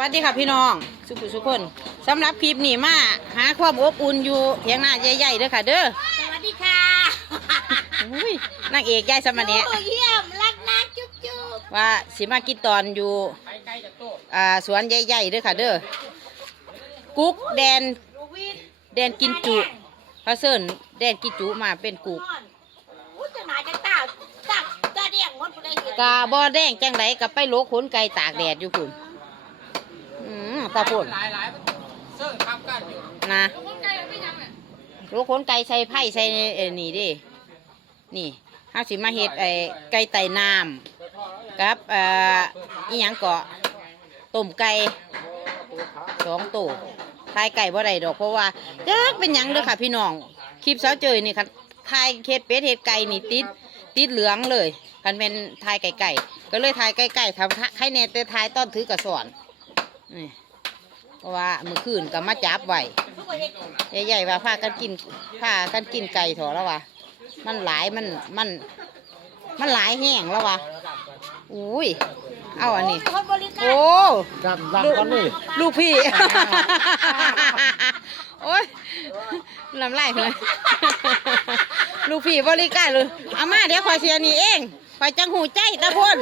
วัสดีค่ะพี่น้องสุขุสุขคนสำหรับคลิปนี้มาหาความอบอุ่นอยู่เถียงหน้าใหญ่ๆเด้อค่ะ เด้อสวัสดีค่ะอุ้ยนางเอกยายสมาเนะโอ้เยี่ยมรักนะจุ๊บจุ๊บว่าสิมากินตอนอยู่อ่าสวนใหญ่ๆเด้อค่ะ เด้อกุ๊กแดนลูวินแดนกินจุพระเซินแดนกินจุมาเป็นกุ๊กอู้จะหนาจะตาตักตาเดียงหมดผู้ใดเห็นกาบ่แดงจังไดกับไปโลขนไก่ตากแดดอยู่คุณอืม ตาพ่นหลายหลายเสื้อทำกันอยู่นะโลขนไก่ใส่ไผ่ใส่เอ่อนี่เดินี่ห้าสิมาเฮ็ดไอ้ไก่ไต่น้ำกับเอ่ออีหยังเกาะต้มไก่สองตัวทายไก่บ่ได้ดอกเพราะว่าจักเป็นหยังเด้อค่ะพี่น้องคลิปเช้าเจอนี่ค่ะทายเฮ็ดเป็ดเฮ็ดไก่นี่ติดติดเหลืองเลยกันเป็นทายไก่ไก่ก็เลยทายไก่ไก่ทำให้แน่แต่ทายต้นถือกระสอนนี่เพ ราะว่าเมื่อคืนก็มาจับไว้ใหญ่ๆว่าพากันกินพากันกินไก่เถอะแล้ววะมันหลายมันมัน มันหลายแห้งแล้ววะอุ้ยเอาอันนี้คนบริการโอ้ดำดำกันนี่ลูกพี่ โอ้ยลำไรเลยลูกพี่บริการเลยเอามาเดี๋ยวคอยเสียนี่เองคอยจังหูใจตะพ่น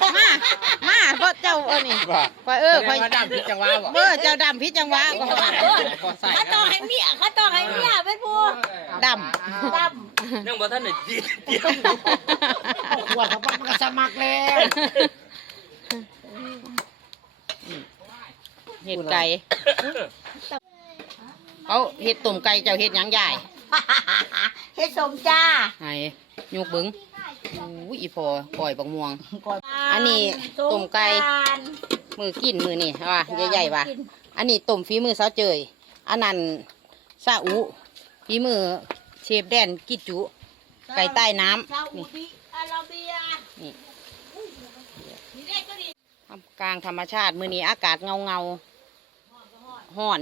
มามา เพราะเจ้าเออนี่คอยเออคอยดำพิจังหวะบ่เออเจ้าดำพิษจังหวะก็ว่าเขาต้องให้เมียเขาต้องให้เมียเป็นผู้ดดำยังบ่ทันได้จีขวดเขามันก็สมัครแล้วเห็ดไก่เอาเห็ดต้มไก่เจ้าเห็ดหยังใหญ่ำเฮ็ดสมจ้าไห้ยกเบิ้ง อู้ยอีพอปล่อยบักม่วง อันนี้ต้มไก่ มือกินมือนี่ว่าใหญ่ๆว่ะอันนี้ต้มฝีมือสาวเจยอันนั้นซาอุฝีมือเชฟแดนกิจุ ไก่ใต้น้ำซาอุนี่ดิอาระเบียนี่นี่ได้ก็ดีทำกลางธรรมชาติมือนี้อากาศเงาเงาๆห่อน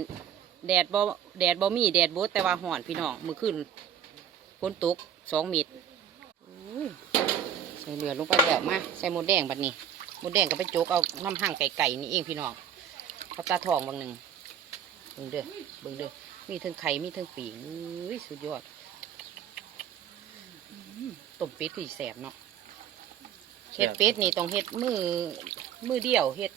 แดดบ่แดดบ่มีแดดบดแต่ว่าห่อนพี่น้องมือขึ้นฝนตกสองเม็ดอู้ใส่ เหลือลงไปแล้วมาใส่หมดแดงบัดนี้หมดแดงก็ไปโจกเอาน้ำหั่งไก่ไก่นี่เองพี่น้องเขาตาทองบางหนึ่งเบิ่งเด้อเบิ่งเด้อมีทั้งไข่มีทั้งปีกอุ้ยสุดยอดอื้อต้มเป็ดคือสิแสบเนาะเฮ็ดเป็ดนี่ต้องเฮ็ดมือมือเดียวเฮ็ด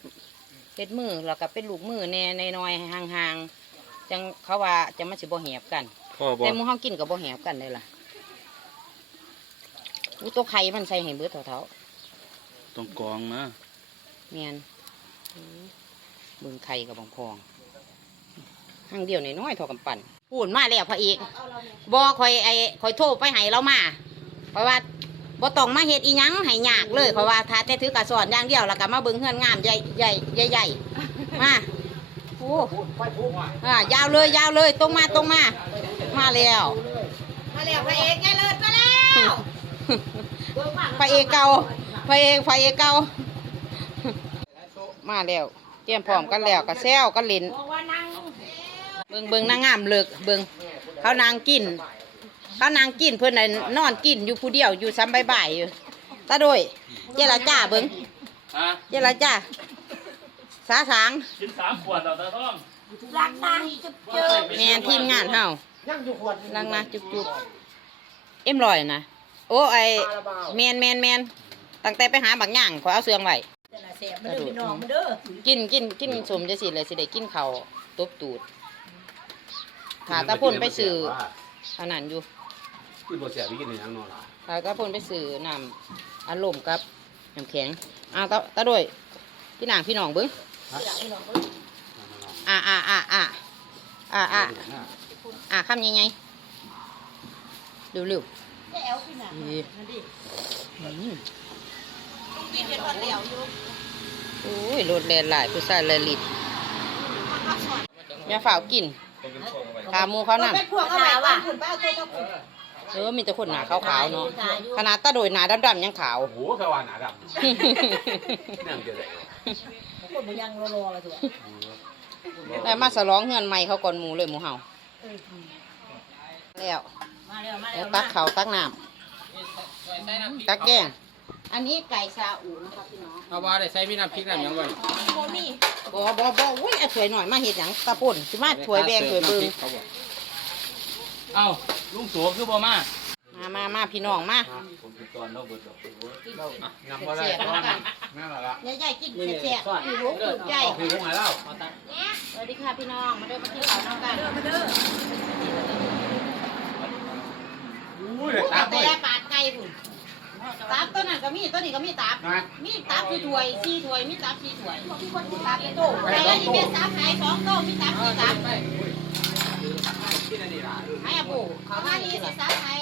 เฮ็ดมือแล้วก็เป็นลูกมือแน่ในน้อยๆห่างๆจังเขาว่าจะมันสิบ่แหบกันพ่อบ่แต่หมูเฮากินกับบ่แหบกันเลยล่ะ อู้ตัวไข่มันใส่ให้เบิดเท่าต้องกองนะๆเมียนอู้เบิ่งไข่กับบองพองห้างเดียวน้อยๆเท่ากับปั่นพูดมาแล้วพระเอกบ่คอยไอ้คอยโทรไปให้เรามาเพราะว่าบ่ต้องมาเฮ็ดอีหยังให้ยากเลยเพราะว่าถ้าแต่ถือกระสอนอย่างเดียวแล้วก็มาเบิ่งเฮือนงามใหญ่ใหญ่ใหญ่ๆมาโอ้อ่ายาวเลยยาวเลยตรงมาตรงมา มาแล้ว มาแล้วพระเอกไงเลิศมาแล้ว พระเอกเก่าพระเอกพระเอกเก่ามาแล้วเตรียมพร้อมกันแล้วก็แซวกันเล่นบอกว่านั่งเบิ่งเบิ่งนางงามเลิกเบิ่งเขานางกินเขานางกินเพื่อนน่ะนอนกินอยู่ผู้เดียวอยู่ซ้ำบ่ายๆอยู่ตาโดยเจรจ้าเบิ่งฮะเจรจ้าสาสางกินสามขวดแล้วตาต้องรักนะจุ๊บจุ๊บแมนทีมงานเฮายังอยู่ขวดลังนะจุกจุกเอ็มลอยนะโอ้ไอแมนแมนแมนตั้งแต่ไปหาบักย่างขอยเอาเสืองไว้เสียมันเด้อพี่น้องมันเด้อกินกินกินสมจะสิเลยสิได้กินเขาวตบตูดหาตาพ่นไปสื่อขนาดอยู่คือบ่เสียไปกินในยังนอนล่ะหาตาพ่นไปสื่อน้ำอารมณ์กับน้ำแข็งอ้าวตาตาโดยพี่นางพี่น้องเบิ้งอ่าอ่าอ่าอ่าอ่าอ่าอ่าคำยังไงเร็วเร็ว แอลพี่น่ะๆอีนั่นดิอืมกินเป็นวันเดียวอยู่โอ้ยรถแลนหลายผู้ชายเลยลิดอย่าฝ่าวกินขาหมูเขานั่นเป็นพวกอะไรวะคุณป้าตัวกับคุณเออมีแต่คนหนาขาวๆเนาะขนาดตาโดยหนาดำๆยังขาวโอ้โหคือว่าหนาดำนั่งเจอได้คนมันยังรอๆเลยตัวได้มาสลองเฮือนใหม่เขาก่อนหมูเลยหมูเห่าแล้ว มาเร็วมาเร็แล้ววตักเขาวตักน้ำตักแกงอันนี้ไก่ซาอูนะครับพี่น้องเอาว่าได้ใส่มีน้ำพริกน้ำหยังบ่นี่โมมี่บ่บ่บ่อุ้ยเอาถ้วยหน่อยมาเฮ็ดหยังกระป่นสิมาถ้วยแบ่งถ้วยเบิ่งเขาบอกเอ้าลุงโสคือบ่มามามามาพี่น้องมาผมติดตอนเราเบิดดอกนำมาได้นั่นแหละละยายๆกินแซ่บๆอยู่หูถูกใจคือพวกไหนเล่าสวัสดีค่ะพี่น้องมาเด้อมากินข้าวน้ำกันมาเด้อ อุ้ยเด็กตามเลแต่ยปาดไก่พุ่นตับตัวนั้นก็มีตัวนี้ก็มีตับนะมีตับคือถ้วยสี่ถ้วย มีตับสี่ถ้วยมีคนกินตับในตู้แต่ยังมีเป็นตับขายสองโต๊ะมีตับสี่ตับกินอันนี้ละให้อาปู่เขามานี่สิตับให้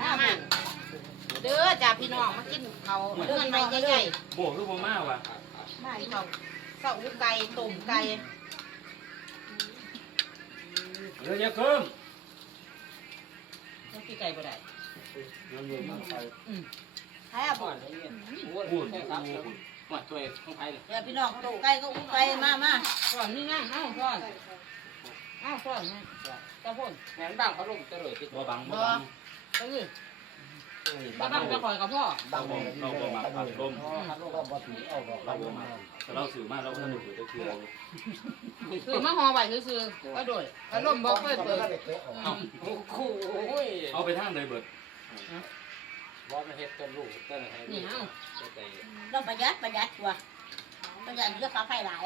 มามาเด้อจ้าพี่น้องมากินเขาวเรื่องอะไรใหญ่โบคือบ่มาว่ะๆมาอีกเขาเสาไก่ต้มไก่เดี๋ยวจะเพิ่ม ต้องกินไก่บ่ได้น้ำเย็นน้ำใสให้อาปู่พูดหมดตัวของไผเลยเดี๋ยวพี่น้องตู้ไก่ก็อุ้มไก่มามาก่อนนี่นะเอ้าก่อนเอ้าก่อนนะตะพ่นแหนบ้างเขาลงจะเลยพี่ตัวบังบ่บัง เลยบ้านจะคอยกับพ่อเราบ่เราบ่มาผัดลมเอาดอกเราบ่มาแต่เราสื่อมาเราก็สนุกอยู่ตะเคียนคือมาห่อไหว้ซื่อๆก็โดยก็ล่มบ่ค่อยเปิดเอาโอ้โหเอาไปทางใดเบิดบ่มาเฮ็ดต้นลูกต้นอะไรนี่เอ้าแต่ต้องประหยัดประหยัดตัวประหยัดเยอะฟ้าไฟหลาย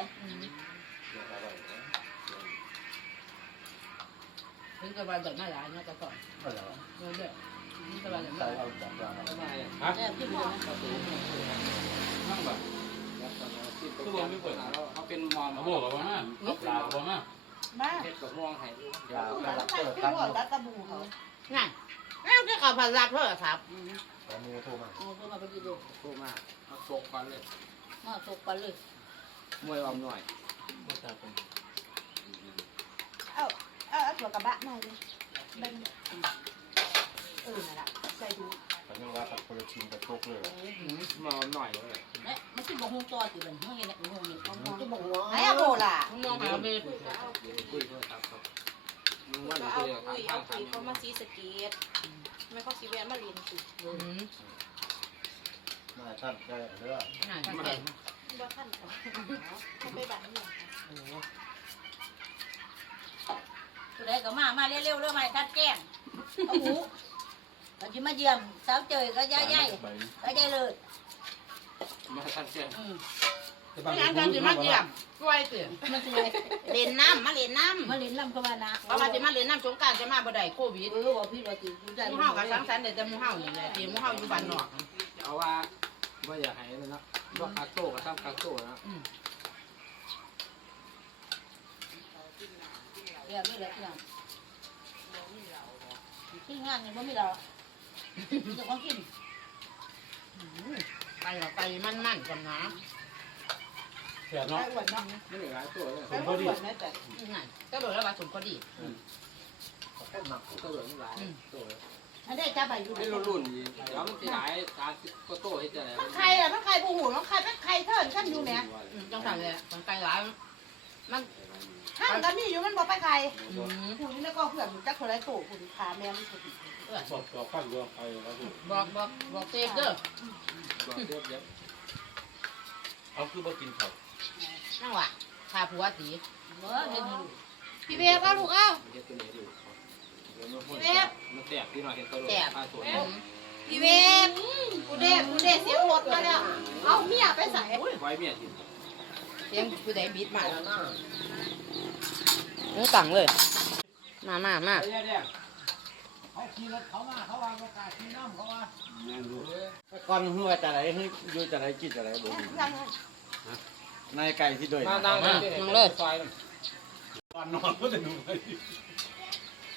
ถึงกับว่าเดินมาหลายนะแต่ก่อนเด้อเด้อ ถึงกับว่าเดินมาหลายฮะเดี๋ยวพี่พ่อนั่งแบบคือบ่มีเปิดเขาเป็นมอมเอาโบกับบ่มาเอาปลากับบ่มามาเฮ็ดกับม่วงให้ยาตัลัดกไก่เตอร์พี่ตั้งตัดตะบูเขานั่นแล้วจะเอาผัดลาบเพื่อครับตอนนี้โทรมาเอาตัวมาไปดูดูโตมาเอาตกก่อนเลยมาตกกันเลยมวยออมหน่อยเอาเอาเอาตัวกระบะมาเลย เบ่งเออนั่นแหละใส่ดูตอนนี้ว่าตัดคนละชิ้นกับโชคเลยมอมหน่อยเลยเนี่ยมันสิบ่ฮู้ตัวสิเป็นฮู้เห็นเนี่ยฮู้เห็นของก็บอกว่าไอ้อะโบล่ะมึงมองหาเบคุยโทรศัพท์ครับมึงว่าก็จะเอาคุยกับคุยทาเอางคุยเขามาซีสเกตไม่เขาซีแวนมาเรียนสิอืมน่าท่านได้เรื่องนั่นแก่ว่าท่านเขาเขาไปบ้านนี่ผู้ใดก็มา มาเร็วๆเรื่องใหม่ทัดแจ้งเอาหู เราจะมาเยี่ยมสาวเจยก็ย่าใหญ่ก็ย่าเลยมาทันเสียงอืมไม่งั้นกันสิมาเยี่ยมกล้วยเตือมันสวยเล่นน้ำมาเล่นน้ำมาเล่นลำก็มานะเพราะว่าจะมาเล่นน้ำสงกรารจะมาบ่ได้โควิดเออบอกพี่ว่าติดอยู่ได้หมู่เฮากับสังสรรค์ได้แต่หมู่เฮานี่แหละที่หมู่เฮาอยู่บ้านนอกเอาว่าว่าอยากให้เลยเนาะว่าคาโต้กับซ้ำคาโต้นะอืมเดี๋ยวไม่เหลือเพียงที่งานนี่บ่มีเรา มีแต่ของกินไปเอาไปมันๆกันนะเสียเนาะอ้วนเนาะไม่เหลือหลายตัวเลยไอ้อ้วนแม่แต่นี่ไงก็โดยแล้วว่าสมพอดีคนหนักตัวเหลือไม่หลายตัวอันนี้จะไปอยู่เป็นรุ่นๆดีแล้วมันสิหลายสามสิบก็โต้ให้จะไหนมันใครอะมันใครบูหูมันใครเป็นใครเทินขั้นอยู่เนี่ยอืมจังสั่นเลยมันไกลหลายมันข้างกันมีอยู่มันบอกไปใครอืมผู้นี้แล้วก็เพื่อนจักคนไรโตผู้ขาแม่มันสุด เอื้อบอกบอกขั้นรวมไปแล้วดูบอกบอกบอกเซฟเด้อบอกเรียบเรียบเอาคือบ่กินข้าวนั่งว่ะพาผัวสีเออเดี๋ยวนี้พี่เบฟเอาลูกเอาเฮ็ดตัวนี้ดูมันแตกที่หน่อยเห็นตัวค่าตัวอืมพี่เบฟกูเด้กูเด้เสียงรถมาแล้ว เอาเมียไปใส่ไว้เมียทิมเสียงผู้ใดบิดมานึกตังเลยมามามาไอ้เนี่ย เขาขี่รถเขามาเขาว่าประกาศขี่น้ำเขาว่าแม่ดูก่อนหัวจะไหนอยู่จะไหนกินจะไหนบ่ดีนายไก่ที่ด้วยมานั่งเลยซอยตอนนอนก็จะดูไป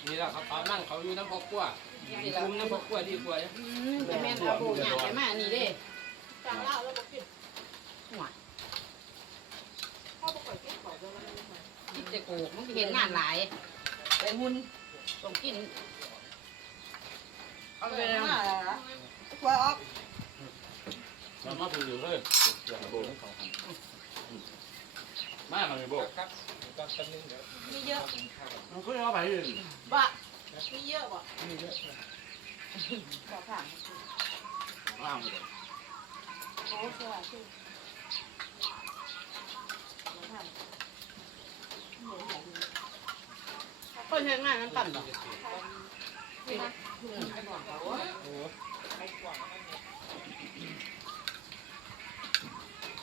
นี่แหละเขาตอนนั่งเขาอยู่น้ำพกกัวยคุ้มน้ำพกกัวยดีกว่าอืมแต่แม่เอาปูหยาไปมานี่เด้จังเล่าแล้วบอกกินหัวพ่อบอกก่อนกินบอกเลยคิดจะโกกมันสิเห็นงานหลายไปหุ่นต้องกิน เอาเลยมาแล้วกลัวออกเรามาถึงอยู่เลยเดี๋ยวโบให้เขามาทำไมโบมีเยอะมันก็เอาไปเลยบะมีเยอะบ่ขอผ่านว่างเลยคนเฮ็ดงานนั้นปั่นบ่ ก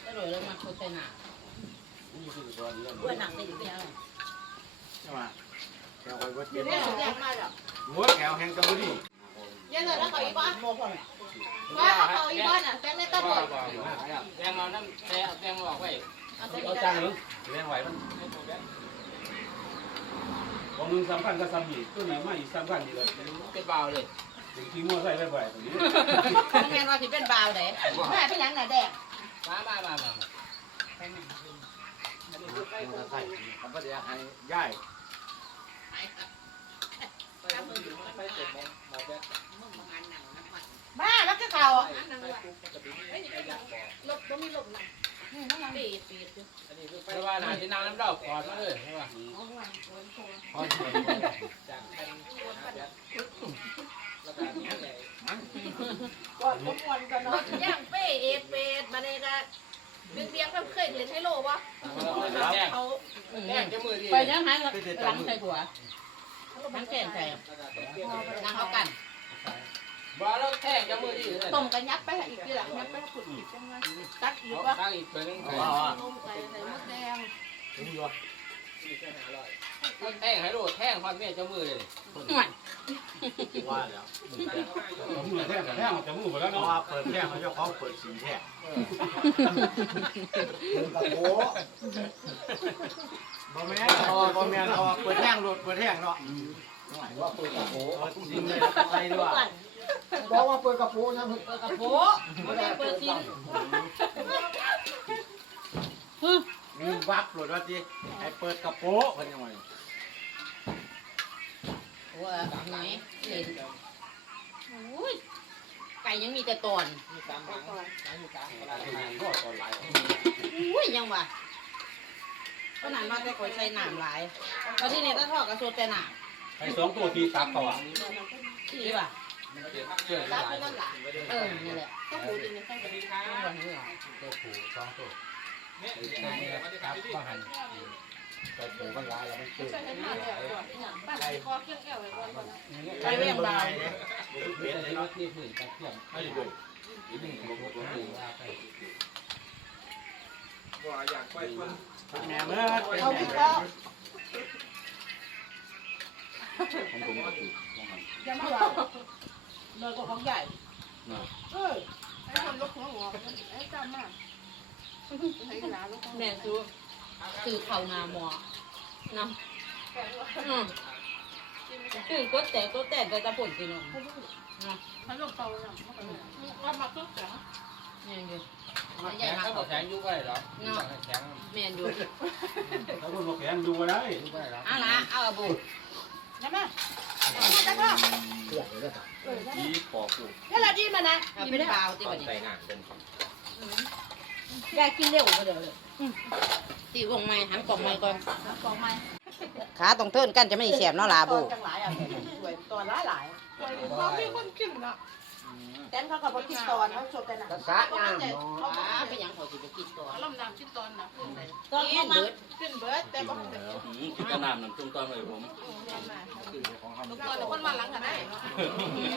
็เลยแล้วมาโฆษณาเพื่อนหนังได้อยู่เป็นยังไงใช่ไหมแกวคอยวัดเดี๋เย็ยวนแม่แจกมาแล้วหัวแกวแห้งกระบุดียันเลยแล้วเขาอีบ้านว่าเขาอีบ้านอะแจกในตะบนแตงเอาน้ำแตงแตงบอกไว้เอาจังหนึ่งเลี้ยงไหวมัน ของหนึ่งสำคัญก็สำหีตัวไหนไม่สำคัญดีเลยเป็นเบาเลยถึงที่มั่วใส่บ่อยๆตรงนี้ต้องแม่นว่าสิเป็นบ่าวเด้แม่เป็นยังไงแดงมามามามาผมก็จะให้ย่ายบ้าแล้วก็เขาลบก็มีลบนะปีดปีดเพราะว่าหนาที่นางน้ำเล่าขอดมาเลยใช่ป่ะก่อนทุกวันกันเนาะย่างเป้เอเป็ดมาเลยก็เบียงเบียงเคยเห็นให้โลวะเขาแกงจะมือดีไปยังหันหลังใส่หัวมันแก่นใส่นางเขากัน บ่แล้วแท่งจะมือดีเลยต้มกันยับไปอีกทีหลังยับไปขุดอีกจังไงตักอีกวะตั้งอีกเป็นนึงว่าว่าต้มไก่ใส่มะแดงถึงอยู่แท่งให้โลดแท่งความเมียจะมือเลยว่าแล้วผมเหนื่อยแท้แต่แท้มันจะมู่หมดแล้วเพราะเนาะว่าเปิดแท่งเขาเจ้าของเปิดสีแท่งกระโปบ่แม่นเอาบ่แม่นเอาเปิดแท่งรถเปิดแท่งเนาะว่าเปิดกระโปจริงเลยไปด้วย บอกว่าเปิดกระโปรงนะเปิดกระโปงไม่ได้เปิดซินมีวับรถว่าจีให้เปิดกระโปเพิ่นยังไงว่าไหนเห็นอุ้ยไก่ยังมีแต่ตอนก็ตอนหลายอุ้ยยังวะก็นานมาแต่ก๋วยใส่น้ำหลายตอนที่เนี่ยถ้าทอดกระโซแต่น้ไอ้สองตัวทีตักเขาอะำที่ว่ะ เชื่อตัหกลายนั่นแหละเออนี่แหละต้องหูจริงๆต้องหูวันนี้เหรอตัวผูสองตัวครับก็หันกระโปมันร้ายแล้วมันเปิดใช่ให้มาเลยบ้านคอเกี้ยงแก้วไว้ก่อนก่อนไปเรียงบาวเป็นรถที่ผืนกระเทียมไม่ด้ด้วยอีกหนึ่งของผมก็คือว่าไปแม่เมื่อเอาไปแล้วของผมก็คือยังไม่ เอาเลยก็ของใหญ่เออไอ้คนลกหัวหัวไอ้จำมากไอ้หลาลูกแม่ซื้อซื้อข้าวงาหมอน้ำอืมอืมก็แต่ก็แต่ไปตะปุ่นกินเนาะมันลงเตาเนี่ยมันมาทุกอย่างแม่นอยู่แข็งเขาบอกแข็งยุบไว้หรอแข็งแม่นอยู่แล้วคนมาแขนดูได้ยุบไว้หรอเอาละเอาอะบุ นะแม่ทีปอกกูนี่แหละดีมานะเป็นเปล่าตีบัดนี้ใส่หน้าเป็นยายกินเร็วก็เดี๋ยวเลยตีวงไม้หันกล่องไม้ก่อนกองไม้ขาตรงเทินกันจะไม่เสียบเนาะลาบุอนจังหลายอะสวยตอนหลายหลายเขาไมีคนกินนะแต่เขากับพอกินตอนเขาชมกันนะกะน้ำเขาไปยังเขาสิไปกินก่อนลำน้ำกินตอนนะตอนเขามากินเบิร์ดแต่บอกเดี๋ยวกินกระน้ำน้ำจุ่มต้นเลยผมลูก ตอนเดี๋ยวคนมาหลังกันได้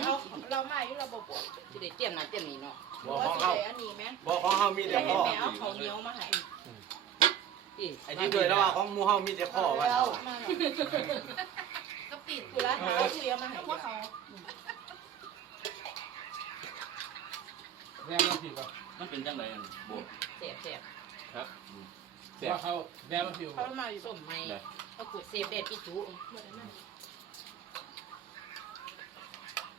เราเราไม่ยุ่เราบ่ปวดสิได้เตรียมนั่นเตรียมนี่เนาะบอกว่าของสิเขาอันนี้ไหมบอกของเขามีแต่แต่ข้อแม่เอาเขาเหนียวมาให้ที่ไอ้ที่ด้วยแล้วว่าของมูเฮามีแต่ข้อว่าแล้วก็ติดกูแล้วเขาเหนียวมาให้พวกเขาแม่มาผิวป่ะมันเป็นจังไรอันโบดเสียบเสียบครับว่าเขาแม่มาผิวเขามาอยู่ส้มไม้เขาขุดเสียบเด็ดพี่จู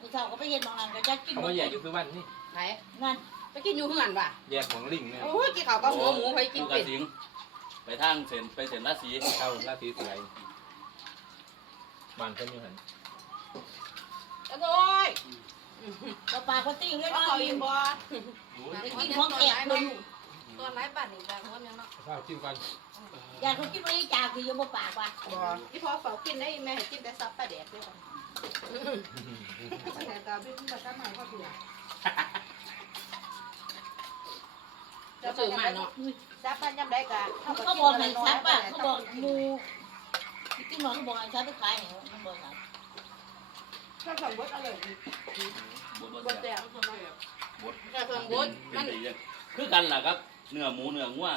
ผู้สาวก็ไปเห็นบางอันก็จะกินเขามาแย่อยู่คือวันนี่ไหนนั่นไปกินอยู่เฮือนป่ะแยกของลิงเนี่ยโอ้ยกินข้าวกับหัวหมูไปกินกเป็ระดสิงไปทางเส้นไปเส้นราศีเข้าราศีสวยบ้านเพิ่นอยู่หันโอ้ยก็ปลาก็ติ้งเล็กว่าน้เขาอยอินบ่ไปกินของแขกคนตอนไร้บัตรอีกแบบว่ายังเนาะข้าวจิ้มกันอยากเขากินไว้จากคือยังบ่ปากว่ะที่พอเฝ้ากินได้แม่กินแต่ซับปลาแดกด้วย แต่ตาพี่มันก็ทำให้เขาเบื่อก็ซื้อมาเนาะซับบ้านยำได้กะเขาบอกให้ซับอะเขาบอกหมูที่หมอเขาบอกให้ซับไปขายเนี่ยมันบอกซับถ้าสั่งบดอร่อยบดแซ่แดบงก็เพิ่งบดเป็มันคือกันล่ะครับเนื้อหมูเนื้องัว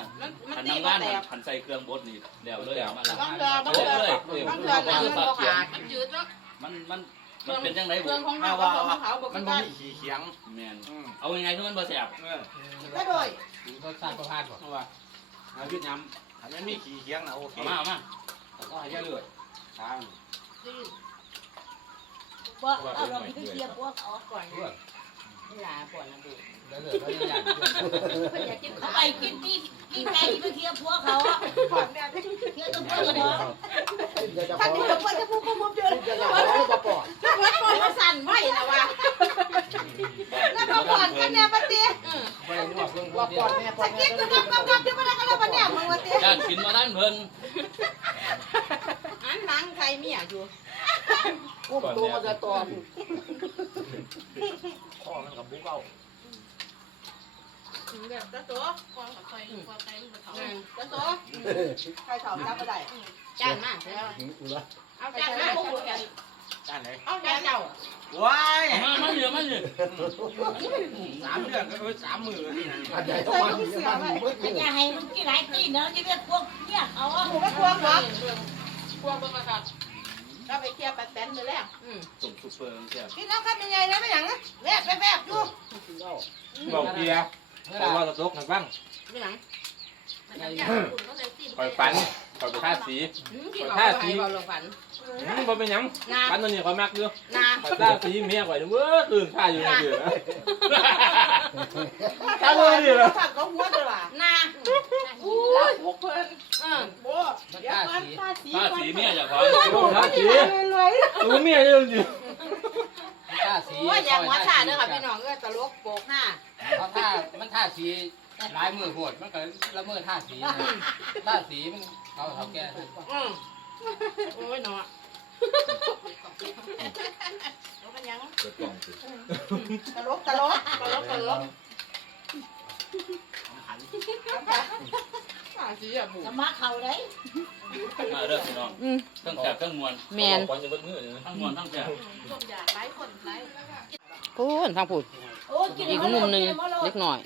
มันน้ำบ่บ้านแตกขันใส่เครื่องบดนี่แล้วเลยมาละบางเทื่อบางบดเทื่อเลยบางเทื่อน้ำมันบ่ขาดมันจืดเนาะ มันมันมันเป็นจังไดเคบุรื่องของเฮากับของเขาบ่มัคืนอบ่กันมีขี้เขียงแม่นเอายังไงคือมันบ่แซ่บเออก็โดยรสชาติประพาสบ่เพราะว่าอาเวียดนามถ้ามันมีขี้เขียงน่ะโอเคเอามาเอามาแล้วก็ให้เยอะเลยทางว่าเอาเราไปเทียบพวกเขาก่อน เพื่อ เวลาก่อนนะดูแล้วเลยแล้วยังอยากเพิ่นอยากกินเขาข้าไปกินที่กินไก่ไปเทียบพวกเขาอะก่อนเนี่ยที่เทียบตัวพวกเขาถ้ากินกับคนจะพูดก็มุมเดียวถ้าเพิ่นก่อนมาสั่นไว้นะว่าแล้วก็ก่อนกันเนี่ยปฏิไม่ได้นวดเพิ่งว่าก่อนแม่สกิดก็กับกับกับที่มันก็แล้วปเนี่ยมึงปฏิย่านกินมาด้านเพิ่นอันหลังใครเมียอยู่ อุ้มตัวมันจะตอนข้อมันกับบุกเอาแบบตะตัวควงกับใครควงใครมันเขาตะตัวใครเขาทำอะไรจ้านมาแล้วเอาจานมาด้านไหนเอาจานเจ้าว้ายเอามามาเหลือมาเหลือสามเดือนก็สามหมือนี่นะใส่ลูกเสือไว้ไม่อยากให้มันกินหลายตีเนนะที่เรียกพวกเนี่ยเขาอะหนูก็ควงเหรอควงเบิ่งมาครับ เราไปเทียบปัดแตนมือแรกอืมสุกซุปเปอร์แซ่บกินแล้วคำยังไงนะไม่หยังแวบแวบอยู่บอกเกียร์เพราะว่าตะตกหนักบ้างไม่หลังคอยฝันคอยไปท่าสีอืมกินเอาไปให้เบาลงฝัน อืมบ่เป็นหยังนาฝันตัวนี้คอยมักอยู่นาคอยท่าสีเมียคอยเว้อตื่นท่าอยู่ในเดือท่าเลยดิเหรอผักก็หัวตัวละนาอู้ยพวกเพิ่นเออโบ้เดี๋ยวมันตาสีถ้าสีเมียอย่าขอโอ้ท่าสีรวยตัวเมียอยู่อยู่ท่าสีโอ้ยอย่างหัวชาเด้อค่ะพี่น้องเอ้ยตลกโปกหน้าเขาท่ามันท่าสีหลายมือโหดมันก็ละเมิดท่าสีท่าสีมันเขาเขาแก้อืมโอ้ยเนาะ แล้วมันยังเปิดกล่องสิตลกตลกตลกตลกอ่าสีอะบุสมัครเขาเลยมาเด้อพี่น้องอืมทั้งแซ่บทั้งมวลแมนก่อนจะเบิดมือทั้งมวลทั้งแซ่บพวกยาหลายคนหลายพูนทางพูดอ้กินอีกมุมหนึ่งเล็กหน่อย